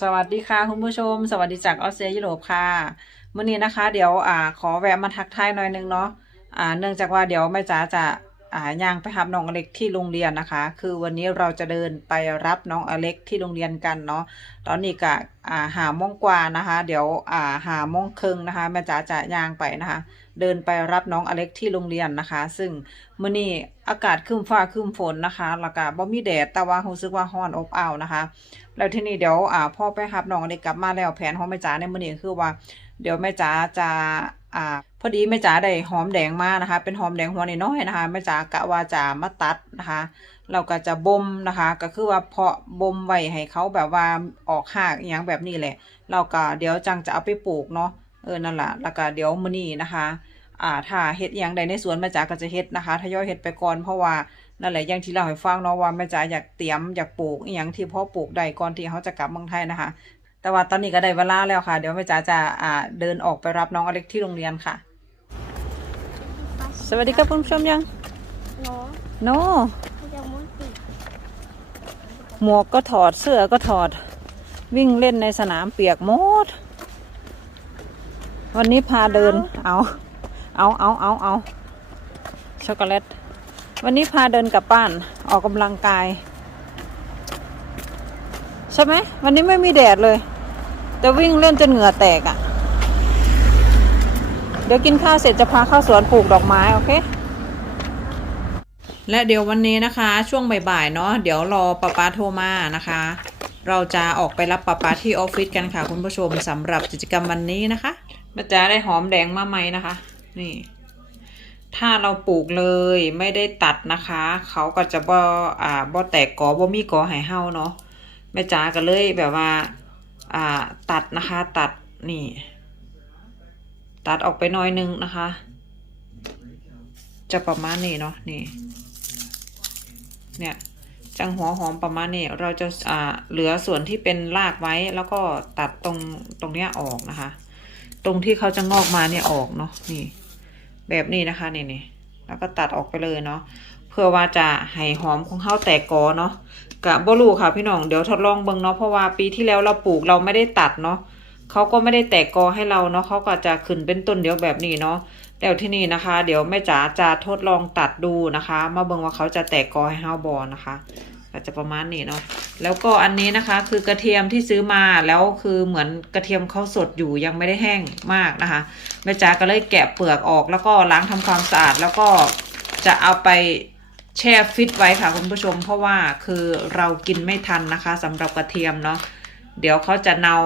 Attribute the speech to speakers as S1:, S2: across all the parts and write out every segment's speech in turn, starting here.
S1: สวัสดีค่ะคุณผู้ชม สวัสดีจากออสเตรียยุโรปค่ะมื่อนี้นะคะ เดี๋ยวอ่าขอแวะมาทักทายหน่อยนึงเนาะอ่าเนื่องจากว่าเดี๋ยวแม่จ๋าจะ อ่าย่างไปรับน้องอเล็กที่โรงเรียนนะคะ คือวันนี้เราจะเดินไปรับน้องอเล็กที่โรงเรียนกันเนาะตอนนี้ก็อ่าหามงกว่านะคะ เดี๋ยวอ่าหามงครึ่งนะคะแม่จ๋าจะย่างไปนะคะ เดินไปรับน้องอเล็กที่โรงเรียนนะคะ ซึ่งมื้อนี้อากาศครึ้มฟ้าครึ้มฝนนะคะแล้วก็บ่มีแดดแต่ว่ารู้สึกว่าร้อนอบอ้าวนะคะ แล้วที่นี้เดี๋ยวอ่าพ่อไปรับน้องอเล็กกลับมาแล้วแผนของแม่จ๋าในมื้อนี้คือว่า เดี๋ยวแม่จ๋าจะ อ่าพอดีแม่จ๋าได้หอมแดงมานะคะ เป็นหอมแดงหัวน้อยๆนะคะแม่จ๋ากะว่าจะมาตัดนะคะเราก็จะบ่มนะคะ ก็คือว่าเพาะบ่มไว้ให้เขาแบบว่าออกหากอย่างแบบนี้แหละ เราก็เดี๋ยวจังจะเอาไปปลูกเนาะเออนั่นแหละแล้วก็เดี๋ยวมื้อนี้นะคะอ่าถ้าเฮ็ดอย่างใดในสวนแม่จ๋าก็จะเฮ็ดนะคะทยอยเฮ็ดไปก่อนเพราะว่านั่นแหละอย่างที่เราให้ฟังเนาะว่าแม่จ๋าอยากเตรียมอยากปลูกอย่างที่เพาะปลูกได้ก่อนที่เขาจะกลับเมืองไทยนะคะ แต่ว่าตอนนี้ก็ได้เวลาแล้วค่ะ เดี๋ยวแม่จ๋าจะอ่าเดินออกไปรับน้องอเล็กที่โรงเรียนค่ะ สวัสดีครับคุณผู้ชมยัง
S2: เนาะ
S1: โน
S2: เขาจะมุดติด
S1: หมวกก็ถอดเสื้อก็ถอด วิ่งเล่นในสนามเปียกหมด วันนี้พาเดินเอาเอาเอาเอาเอาช็อกโกแลตวันนี้พาเดินกลับบ้านออกกำลังกาย ใช่ไหมวันนี้ไม่มีแดดเลย แต่วิ่งเล่นจนเหงื่อแตกอะ่ะ เดี๋ยวกินข้าวเสร็จจะพาเข้าสวนปลูกดอกไม้ โอเค และเดี๋ยววันนี้นะคะ ช่วงบ่ายๆเนาะเดี๋ยวรอป้าป้าโทรมานะคะ เราจะออกไปรับป้าป้าที่ออฟฟิศกันค่ะ คุณผู้ชมสำหรับกิจกรรมวันนี้นะคะแม่จ๋าได้หอมแดงมาไหมนะคะ นี่ถ้าเราปลูกเลยไม่ได้ตัดนะคะ เขาก็จะบ่อ่าบ่แตกกอบ่มีกอหายเห่าเนาะแม่จ๋าก็เลยแบบว่า ตัดนะคะ ตัดนี่ ตัดออกไปหน้อยนึงนะคะ จะประมาณนี้เนาะนี่ เนี่ยจังหัวหอมประมาณนี้เราจะอ่าเหลือส่วนที่เป็นรากไว้แล้วก็ตัดตรงตรงเนี้ยออกนะคะ ตรงที่เขาจะงอกมาเนี่ยออกเนาะนี่ แบบนี้นะคะนี่นี่แล้วก็ตัดออกไปเลยเนาะเพื่อว่าจะให้หอมของเขาแตกกอเนาะ กะบ่รู้ค่ะพี่น้องเดี๋ยวทดลองเบิ่งเนาะเพราะว่าปีที่แล้วเราปลูกเราไม่ได้ตัดเนาะเขาก็ไม่ได้แตกกอให้เราเนาะเขาก็จะขึ้นเป็นต้นเดียวแบบนี้เนาะแล้วที่นี่นะคะ เดี๋ยวแม่จ๋าจะทดลองตัดดูนะคะ มาเบิ่งว่าเขาจะแตกกอให้เฮาบอนะคะก็จะประมาณนี้เนาะแล้วก็อันนี้นะคะคือกระเทียมที่ซื้อมาแล้วคือเหมือนกระเทียมเขาสดอยู่ยังไม่ได้แห้งมากนะคะแม่จ๋าก็เลยแกะเปลือกออกแล้วก็ล้างทำความสะอาดแล้วก็จะเอาไป แช่ฟิตไว้ค่ะคุณผู้ชม เพราะว่าคือเรากินไม่ทันนะคะสำหรับกระเทียมเนาะเดี๋ยวเขาจะเนา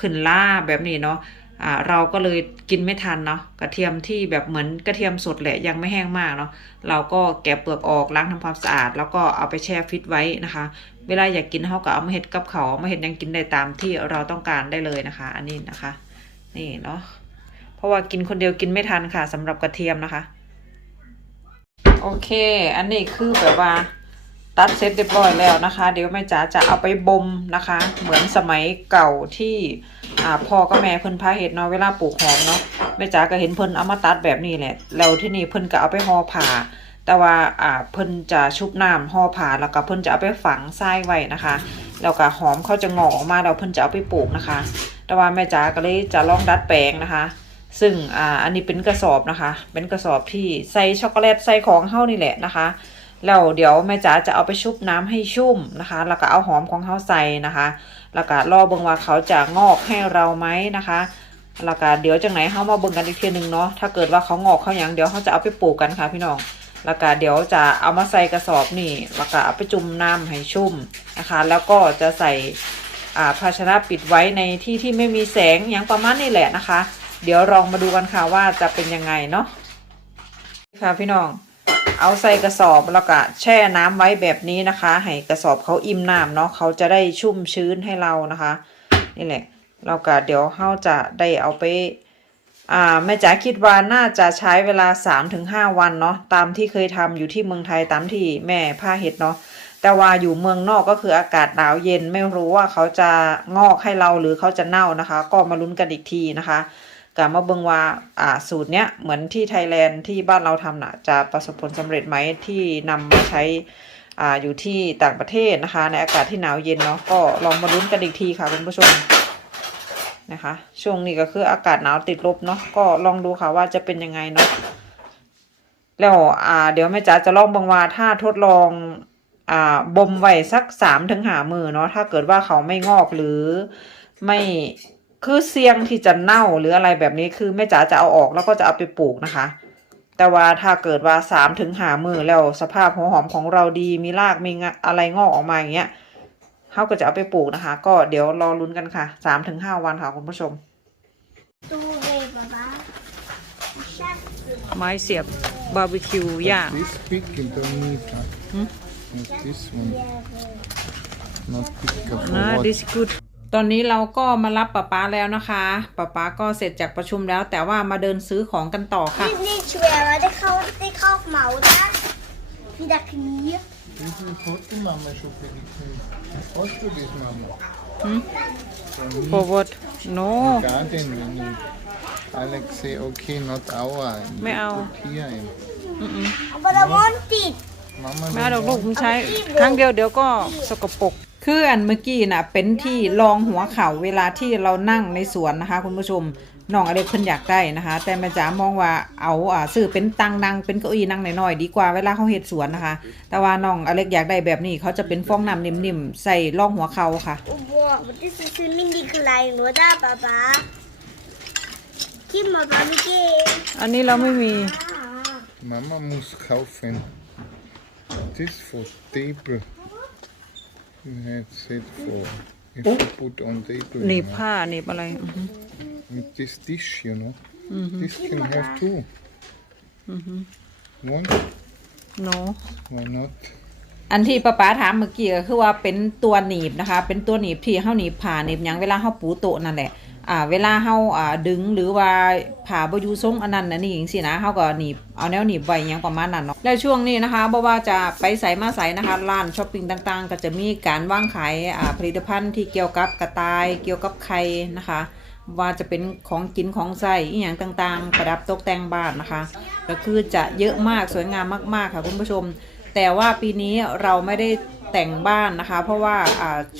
S1: ขึ้นล่าแบบนี้เนาะอ่าเราก็เลยกินไม่ทันเนาะกระเทียมที่แบบเหมือนกระเทียมสดแหละยังไม่แห้งมากเนาะเราก็แกะเปลือกออกล้างทำความสะอาด แล้วก็เอาไปแช่ฟิตไว้นะคะ เวลาอยากกินเขาก็เอามาเห็ดกับเขามาเห็ดยังกินได้ตามที่เราต้องการได้เลยนะคะ อันนี้นะคะ นี่เนาะเพราะว่ากินคนเดียวกินไม่ทันค่ะสำหรับกระเทียมนะคะ โอเค อันนี้คือแบบว่า ตัดเสร็จเรียบร้อยแล้วนะคะ เดี๋ยวแม่จ๋าจะเอาไปบ่มนะคะ เหมือนสมัยเก่าที่อ่าพ่อกับแม่เพิ่นพาเห็ดเนาะเวลาปลูกหอมเนาะแม่จ๋าก็เห็นเพิ่นเอามาตัดแบบนี้แหละแล้วที่นี่เพิ่นก็เอาไปห่อผ้าแต่ว่าอ่าเพิ่นจะชุบน้ำห่อผ้าแล้วก็เพิ่นจะเอาไปฝังทรายไว้นะคะแล้วก็หอมเขาจะงอกออกมาแล้วเพิ่นจะเอาไปปลูกนะคะ แต่ว่าแม่จ๋าก็เลยจะลองดัดแปลงนะคะ ซึ่งอ่าอันนี้เป็นกระสอบนะคะ เป็นกระสอบที่ใส่ช็อกโกแลตใส่ของเฮานี่แหละนะคะแล้วเดี๋ยวแม่จ๋าจะเอาไปชุบน้ำให้ชุ่มนะคะ แล้วก็เอาหอมของเขาใส่นะคะ แล้วก็รอเบิ่งว่าเขาจะงอกให้เราไหมนะคะแล้วก็เดี๋ยวจังไหนเขามาเบิ่งกันอีกทีหนึ่งเนาะถ้าเกิดว่าเขางอกเขาอย่างเดี๋ยวเขาจะเอาไปปลูกกันค่ะพี่น้องแล้วก็เดี๋ยวจะเอามาใส่กระสอบนี่แล้วก็เอาไปจุ่มน้ำให้ชุ่มนะคะ แล้วก็จะใส่ภาชนะปิดไว้ในที่ที่ไม่มีแสงอย่างประมาณนี้แหละนะคะ เดี๋ยวลองมาดูกันค่ะว่าจะเป็นยังไงเนาะค่ะพี่น้อง เอาใส่กระสอบแล้วก็แช่น้ำไว้แบบนี้นะคะ ให้กระสอบเขาอิ่มน้ำเนาะเขาจะได้ชุ่มชื้นให้เรานะคะ นี่แหละเราก็เดี๋ยวเราจะได้เอาไปอ่าแม่จ๋าคิดว่าน่าจะใช้เวลา3-5วันเนาะตามที่เคยทำอยู่ที่เมืองไทยตามที่แม่ผ้าเห็ดเนาะแต่ว่าอยู่เมืองนอกก็คืออากาศหนาวเย็นไม่รู้ว่าเขาจะงอกให้เราหรือเขาจะเน่านะคะ ก็มาลุ้นกันอีกทีนะคะ กลับมาเบิงว่าอ่าสูตรเนี้ยเหมือนที่ไทยแลนด์ที่บ้านเราทำน่ะจะประสบผลสำเร็จไหมที่นำมาใช้อ่าอยู่ที่ต่างประเทศนะคะ ในอากาศที่หนาวเย็นเนาะก็ลองมาลุ้นกันอีกทีค่ะคุณผู้ชมนะคะ ช่วงนี้ก็คืออากาศหนาวติดลบเนาะก็ลองดูค่ะว่าจะเป็นยังไงเนาะแล้วอ่า เดี๋ยวแม่จ๋าจะลองบังว่าถ้าทดลองอ่าบ่มไว้สักสามถึงหามือเนาะถ้าเกิดว่าเขาไม่งอกหรือไม่ คือเสี่ยงที่จะเน่าหรืออะไรแบบนี้คือแม่จ๋าจะเอาออกแล้วก็จะเอาไปปลูกนะคะ แต่ว่าถ้าเกิดว่าสามถึงหามือแล้วสภาพหัวหอมของเราดีมีรากมีงะอะไรงอกออกมาอย่างเงี้ยเขาก็จะเอาไปปลูกนะคะ ก็เดี๋ยวรอลุ้นกันค่ะสามถึงห้าวันค่ะคุณผู้ชม
S2: ตู้เลยป๊าป๊าชัก
S1: ไม้เสียบบาร์บีคิวย่าง
S3: This big you don't need that.
S1: Hmm?
S3: Not this one. Not big
S1: นะ
S3: for what?
S1: this good ตอนนี้เราก็มารับป๊าป๊าแล้วนะคะป๊าป๊าก็เสร็จจากประชุมแล้ว แต่ว่ามาเดินซื้อของกันต่อค่ะ
S2: นี่นี่ช่วยเราได้เข้าได้เข้าเหมานะมีดักนี้
S3: This is what the mama should be eating. What should this mama?
S1: Hmm?
S3: For me,
S1: for what no
S3: garden we need. Alex say okay, not our. You
S1: ไม่เอา
S3: Put here in.
S2: บอลมอนติด
S3: Mama
S1: ไม่เอาดอก
S3: don't
S1: ลูก
S3: want.
S1: มันใช้
S2: เอาที่
S1: ครั้งเดียวเดี๋ยวก็สกปรก คืออันเมื่อกี้น่ะเป็นที่รองหัวเข่าเวลาที่เรานั่งในสวนนะคะ คุณผู้ชมน้องอเล็กเพิ่นอยากได้นะคะ แต่แม่จ๋ามองว่าเอาอ่าซื้อเป็นตังนั่งเป็นเก้าอี้นั่งหน่อยๆดีกว่าเวลาเขาเฮ็ดสวนนะคะ แต่ว่าน้องอเล็กอยากได้แบบนี้เขาจะเป็นฟองน้ำนิ่มๆใส่รองหัวเข่าค่ะ
S2: อุบวกมันที่ซื้อมินดีคืออะไรหนูได้ป๊าป๊าคิดมาป๊าไม่เก่ง
S1: อันนี้เราไม่มี
S3: Mama muss kaufen. This for table. You had said for if you put on table.
S1: หนีบ
S3: you know.
S1: ผ้าหนีบอะไรอือฮึ
S3: With this dish, you know. This can have two. One,
S1: no
S3: why not?
S1: อันที่ป้าป๋าถามเมื่อกี้ก็คือว่าเป็นตัวหนีบนะคะ เป็นตัวหนีบที่เฮาหนีบผ่าหนีบหยังเวลาเฮาปูโต๊ะนั่นแหละ อ่าเวลาเฮาอ่าดึงหรือว่าผ่าบ่อยู่ทรงอันนั้นนะนี่จังซี่นะเฮาก็หนีบเอาแนวหนีบไว้หยังประมาณนั้นเนาะแล้วช่วงนี้นะคะบ่ว่าจะไปใส่มาใส่นะคะร้านช้อปปิ้งต่างๆ ก็จะมีการวางขายอ่าผลิตภัณฑ์ที่เกี่ยวกับกระต่าย เกี่ยวกับไข่นะคะว่าจะเป็นของกินของใส่อีหยังต่างๆ ประดับตกแต่งบ้านนะคะ ก็คือจะเยอะมากสวยงามมากๆค่ะคุณผู้ชม แต่ว่าปีนี้เราไม่ได้ แต่งบ้านนะคะ เพราะว่า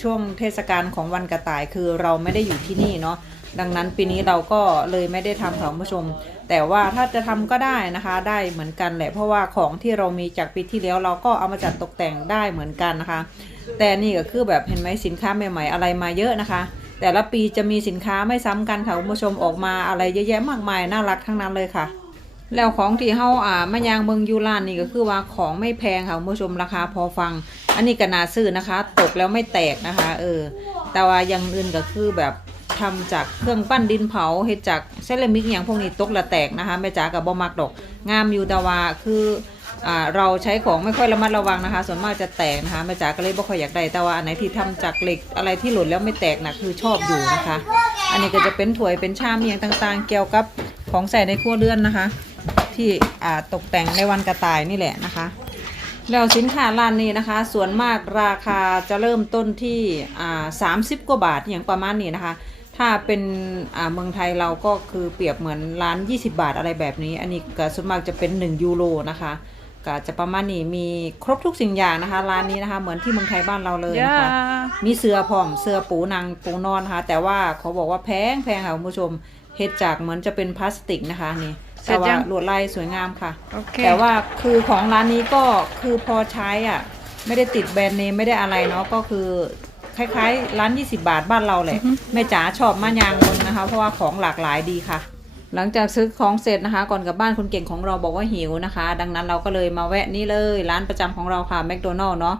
S1: ช่วงเทศกาลของวันกระต่ายคือเราไม่ได้อยู่ที่นี่เนาะดังนั้นปีนี้เราก็เลยไม่ได้ทำค่ะคุณผู้ชม แต่ว่าถ้าจะทำก็ได้นะคะ ได้เหมือนกันแหละ เพราะว่าของที่เรามีจากปีที่แล้วเราก็เอามาจัดตกแต่งได้เหมือนกันนะคะ แต่นี่ก็คือแบบเห็นไหมสินค้าใหม่ ๆ อะไรมาเยอะนะคะ แต่ละปีจะมีสินค้าไม่ซ้ำกันค่ะคุณผู้ชมออกมาอะไรเยอะแยะมากมายน่ารักทั้งนั้นเลยค่ะ แล้วของที่เฮาอ่ามายางเบิงยูรานนี่ก็คือว่าของไม่แพงค่ะคุณผู้ชมราคาพอฟัง อันนี้ก็นาซื้อนะคะ ตกแล้วไม่แตกนะคะ เออ แต่ว่าอย่างอื่นก็คือแบบทำจากเครื่องปั้นดินเผาเฮ็ดจากเซรามิกอย่างพวกนี้ตกละแตกนะคะแม่จ๋ากับบ่มักดอก งามอยู่แต่ว่าคืออ่าเราใช้ของไม่ค่อยระมัดระวังนะคะ ส่วนมากจะแตกนะคะแม่จ๋าก็เลยบ่ค่อยอยากได้แต่ว่าอันไหนที่ทำจากเหล็กอะไรที่หล่นแล้วไม่แตกนะคือชอบอยู่นะคะ อันนี้ก็จะเป็นถ้วยเป็นชามอย่างต่างๆ เกี่ยวกับของใส่ในครัวเรือนนะคะ ที่อ่าตกแต่งในวันกระต่ายนี่แหละนะคะ แล้วสินค้าร้านนี้นะคะ ส่วนมากราคาจะเริ่มต้นที่อ่าสามสิบกว่าบาทอย่างประมาณนี้นะคะ ถ้าเป็นอ่าเมืองไทยเราก็คือเปรียบเหมือนร้าน 20 บาทอะไรแบบนี้ อันนี้ก็ส่วนมากจะเป็น 1 ยูโรนะคะก็จะประมาณนี้มีครบทุกสิ่งอย่างนะคะ ร้านนี้นะคะ เหมือนที่เมืองไทยบ้านเราเลยนะคะ มีเสือพร้อมเสือปูนางปูนอนนะคะ แต่ว่าเขาบอกว่าแพงแพงค่ะคุณผู้ชมเฮ็ดจากเหมือนจะเป็นพลาสติกนะคะนี่
S4: เสร็
S1: แต่
S4: จยั
S1: ว่าง ลวดลายสวยงามค่ะ
S4: โอเค
S1: แต่ว่าคือของร้านนี้ก็คือพอใช้อะ ไม่ได้ติดแบรนด์เนมไม่ได้อะไรเนาะก็คือคล้ายๆ ร้าน 20 บาทบ้านเราแหละแม่จ๋าชอบมะยางมึงนะคะ เพราะว่าของหลากหลายดีค่ะ หลังจากซื้อของเสร็จนะคะ ก่อนกลับบ้านคนเก่งของเราบอกว่าหิวนะคะ ดังนั้นเราก็เลยมาแวะนี่เลย ร้านประจำของเราค่ะแมคโดนัลล์เนาะ